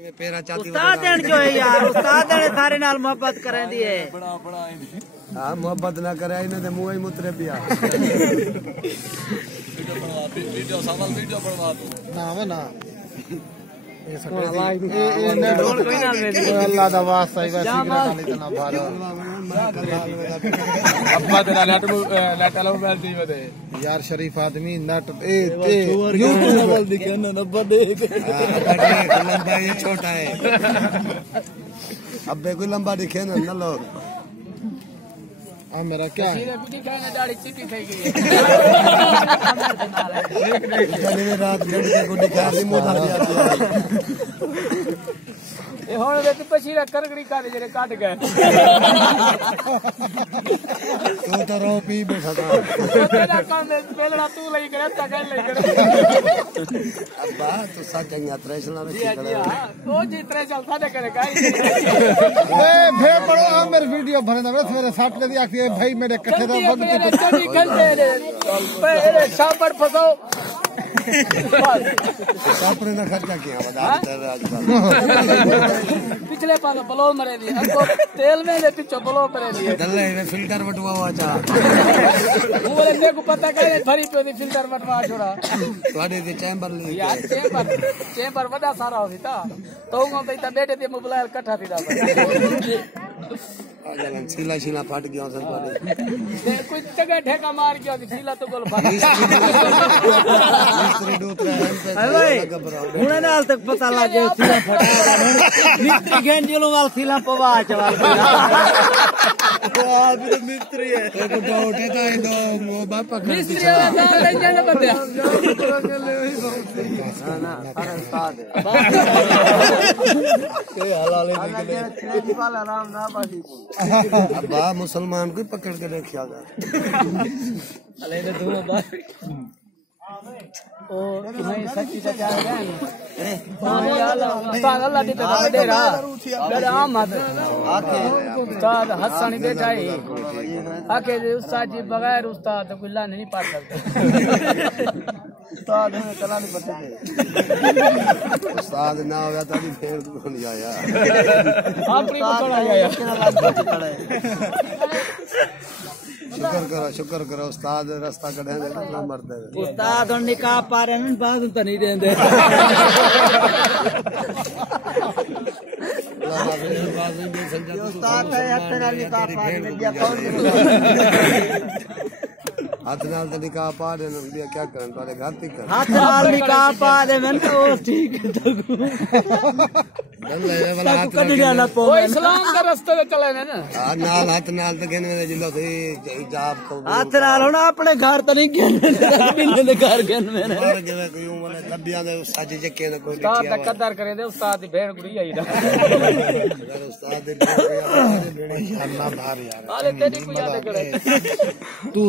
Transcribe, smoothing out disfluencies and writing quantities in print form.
उस्ताद जो है यार, उस्ताद ने सारे नाल मोहब्बत करें दी है। हाँ मोहब्बत ना करे इन्हें तो मुँह ही मुतरे पिया। वीडियो सवाल वीडियो बनवा दो ना ना अल्लाह दा वास्ता ही वैसे इतना भारा अब्बा तेरा नेट लो बैठी बदे यार शरीफ आदमी नेट यूट्यूब वाल दिखे ना नंबर देख लंबा ये छोटा है अब्बे कोई लंबा दिखे ना न लो मेरा क्या है दाढ़ी चिट्टी થઈ ગઈ है रात गड़ के को दिखा दी मुंह धर दिया ए ਹੁਣ ਵੇਖ ਪਛੀਰਾ ਕਰਗੜੀ ਕਾਦੇ ਜਿਹੜੇ ਕੱਟ ਗਏ ਤੂੰ ਤਾਂ ਰੋ ਪੀ ਬੈਠਾ ਤਾ ਤੇਰਾ ਕੰਮ ਪਹਿਲਾਂ ਤੂੰ ਲਈ ਕਰੇ ਤਾਂ ਕਰ ਲਈ ਕਰੇ ਅੱਬਾ ਤੂੰ ਸਾਚੀਆਂ ਤ੍ਰੇਸ਼ਲਾਂ ਵਿੱਚ ਖੜਾ ਉਹ ਜੀ ਤ੍ਰੇਸ਼ਲ ਸਾਡੇ ਕਰੇ ਕਾਈ ए भे बड़ो आ मेरे वीडियो भरे ना मेरे साथ के दिया कि भाई मेरे कट्ठे दा बंद की चली घंटे रे शापर फसाओ अपने ना खर्चा किया बता आजकल पिछले पास ब्लो मरे दी हमको तेल में दे पीछे ब्लो करे दी दल्ले ने फिल्टर बटवा वाचा बोले मेरे को पता करे भरी पे दी फिल्टर बटवा छोड़ा ਤੁਹਾਡੇ ਦੀ ਚੈਂबर ली यार चैम्बर बड़ा सारा होती था तो हम तो बेटे दे मोबाइल इकट्ठा थी दा जलन सीला सीला फट गया सब वाले कोई जगह ठेका मार गया सीला तो बोल फट मिस्त्री दूसरा है भाई हुने नाल तक पता लग गया सीला फटा मिस्त्री गेंजलो वाल सीला पवा चवाल अब तो मिस्त्री है तो डाउट है तो वो बापा मिस्त्री वाला ले जाने बंदे ना अरे उस्ताद के हलाल निकले वाला राम ना बाजी अब्बा मुसलमान को पकड़ के देखिया जा अले ने दोनों बात ओ तुम्हें सच्ची सच्चा है हां यार उस्ताद अल्लाह दी पे दे रहा मेरा मत आके उस्ताद हसन बैठा है आके उस्ताद जी बगैर उस्ताद तो कोई लाने नहीं पार सकते उस्ताद ने चला नहीं पड़ते उस्ताद ना होगा तो भी फेर कौन आया अपनी पकड़ आया शुक्र करो उस्ताद रास्ता कढ़े ना मरते उस्ताद और निकाह पा रहे हैं बाद तो नहीं देंगे उस्ताद है हाथ नाल निकाह पा रहे हैं कौन हाथ नाल तो निकाह पा रहे हैं क्या करन तोरे घर तक हाथ नाल निकाह पा दे मैं तो ठीक तो इस्लाम का रास्ते पे चले ना नाल हाथ नाल तो कहने जिलो थे हिजाब को हाथ नाल होना अपने घर तो नहीं कहने बिल्ले दे घर कहने में मार के कोई वाले लबियां दे सज जके ने कोई उस्ताद दा कदर करे दे उस्ताद दी भेड़ गुड़ी आई दा अगर उस्ताद दे भेड़ अल्लाह बाहर यार अरे तेरी को याद करे तू